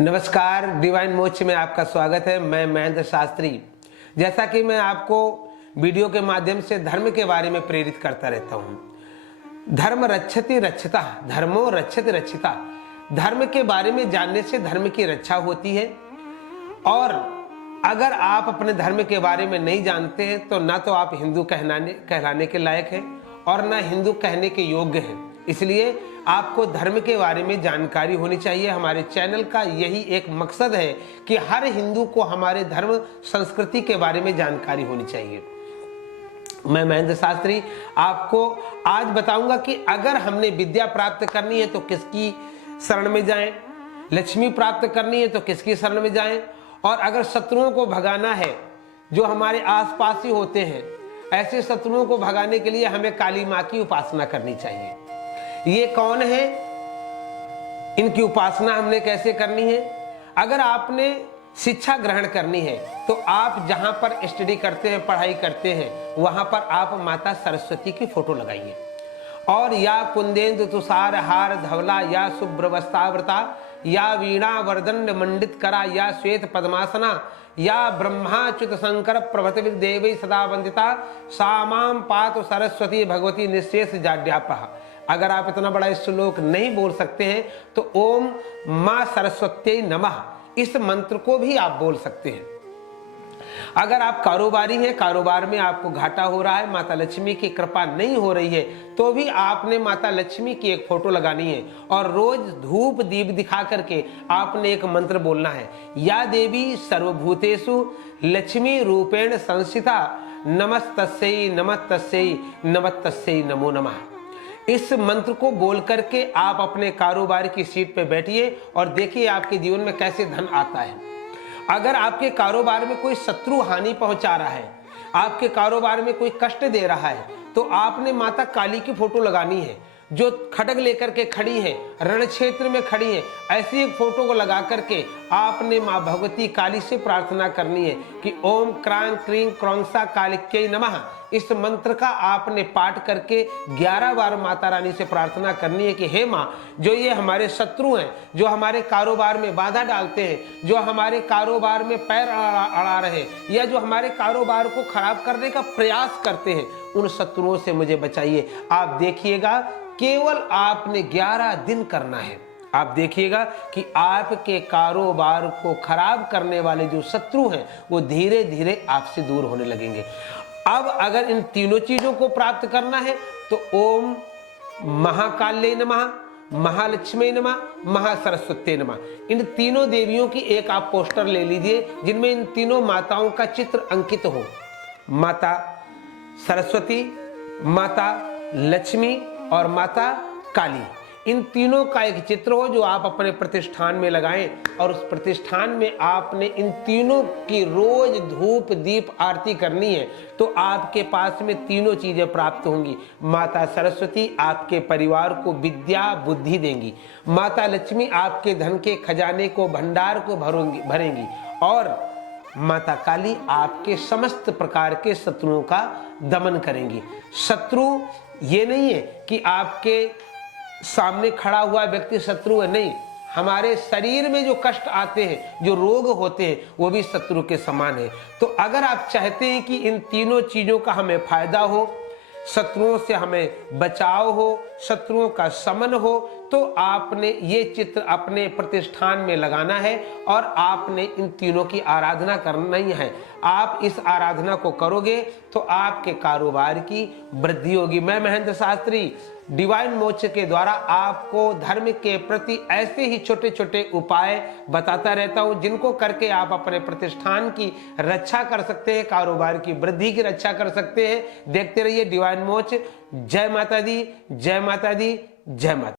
नमस्कार, डिवाइन मोक्ष में आपका स्वागत है। मैं महेंद्र शास्त्री। जैसा कि मैं आपको वीडियो के माध्यम से धर्म के बारे में प्रेरित करता रहता हूँ। धर्म रक्षति रक्षिता, धर्मो रक्षति रक्षिता। धर्म के बारे में जानने से धर्म की रक्षा होती है। और अगर आप अपने धर्म के बारे में नहीं जानते हैं तो ना तो आप हिंदू कहलाने के लायक हैं और ना हिंदू कहने के योग्य हैं। इसलिए आपको धर्म के बारे में जानकारी होनी चाहिए। हमारे चैनल का यही एक मकसद है कि हर हिंदू को हमारे धर्म संस्कृति के बारे में जानकारी होनी चाहिए। मैं महेंद्र शास्त्री आपको आज बताऊंगा कि अगर हमने विद्या प्राप्त करनी है तो किसकी शरण में जाएं, लक्ष्मी प्राप्त करनी है तो किसकी शरण में जाएं, और अगर शत्रुओं को भगाना है जो हमारे आसपास ही होते हैं, ऐसे शत्रुओं को भगाने के लिए हमें काली माँ की उपासना करनी चाहिए। ये कौन है, इनकी उपासना हमने कैसे करनी है? अगर आपने शिक्षा ग्रहण करनी है तो आप जहां पर स्टडी करते हैं, पढ़ाई करते हैं, वहां पर आप माता सरस्वती की फोटो लगाइए। और या कुंदेंदु तुषार हार धवला, या शुभ्रवस्त्रावृता, या वीणा वर्दंड मंडित करा, या श्वेत पद्मासना, या ब्रह्माच्युत शंकर प्रभृति देवी सदा वंदिता, सामाम पातु सरस्वती भगवती निःशेष जाड्यापः। अगर आप इतना बड़ा श्लोक नहीं बोल सकते हैं तो ओम मां सरस्वती नमः इस मंत्र को भी आप बोल सकते हैं। अगर आप कारोबारी हैं, कारोबार में आपको घाटा हो रहा है, माता लक्ष्मी की कृपा नहीं हो रही है, तो भी आपने माता लक्ष्मी की एक फोटो लगानी है और रोज धूप दीप दिखा करके आपने एक मंत्र बोलना है। या देवी सर्वभूतेषु लक्ष्मी रूपेण संस्थिता, नमस्तस्यै नमस्तस्यै नमस्तस्यै नमो नमः। इस मंत्र को बोल करके आप अपने कारोबार की सीट पे बैठिए और देखिए आपके जीवन में कैसे धन आता है। अगर आपके कारोबार में कोई शत्रु हानि पहुंचा रहा है, आपके कारोबार में कोई कष्ट दे रहा है, तो आपने माता काली की फोटो लगानी है जो खड्ग लेकर के खड़ी है, रण क्षेत्र में खड़ी है। ऐसी एक फोटो को लगा करके आपने माँ भगवती काली से प्रार्थना करनी है कि ओम क्रांग क्रीं क्रौंसा कालिक्यै नमः। इस मंत्र का आपने पाठ करके 11 बार माता रानी से प्रार्थना करनी है कि हे माँ, जो ये हमारे शत्रु हैं, जो हमारे कारोबार में बाधा डालते हैं, जो हमारे कारोबार में पैर अड़ा रहे हैं, या जो हमारे कारोबार को खराब करने का प्रयास करते हैं, उन शत्रुओं से मुझे बचाइए। आप देखिएगा, केवल आपने 11 दिन करना है। आप देखिएगा कि आपके कारोबार को खराब करने वाले जो शत्रु हैं वो धीरे धीरे आपसे दूर होने लगेंगे। अब अगर इन तीनों चीजों को प्राप्त करना है तो ओम महाकाल्यै नमः, महालक्ष्मी नमः, महासरस्वती नमः। इन तीनों देवियों की एक आप पोस्टर ले लीजिए जिनमें इन तीनों माताओं का चित्र अंकित हो। माता सरस्वती, माता लक्ष्मी और माता काली, इन तीनों का एक चित्र हो जो आप अपने प्रतिष्ठान में लगाएं। और उस प्रतिष्ठान में आपने इन तीनों की रोज धूप दीप आरती करनी है। तो आपके पास में तीनों चीजें प्राप्त होंगी। माता सरस्वती आपके परिवार को विद्या बुद्धि देंगी, माता लक्ष्मी आपके धन के खजाने को, भंडार को भरेंगी, और माता काली आपके समस्त प्रकार के शत्रुओं का दमन करेंगी। शत्रु ये नहीं है कि आपके सामने खड़ा हुआ व्यक्ति शत्रु है, नहीं। हमारे शरीर में जो कष्ट आते हैं, जो रोग होते हैं, वो भी शत्रु के समान है। तो अगर आप चाहते हैं कि इन तीनों चीजों का हमें फायदा हो, शत्रुओं से हमें बचाव हो, शत्रुओं का शमन हो, तो आपने ये चित्र अपने प्रतिष्ठान में लगाना है और आपने इन तीनों की आराधना करना ही है। आप इस आराधना को करोगे तो आपके कारोबार की वृद्धि होगी। मैं महेंद्र शास्त्री डिवाइन मोक्ष के द्वारा आपको धर्म के प्रति ऐसे ही छोटे छोटे उपाय बताता रहता हूं जिनको करके आप अपने प्रतिष्ठान की रक्षा कर सकते हैं, कारोबार की वृद्धि की रक्षा कर सकते हैं। देखते रहिए डिवाइन मोक्ष। जय माता दी, जय माता दी, जय माता।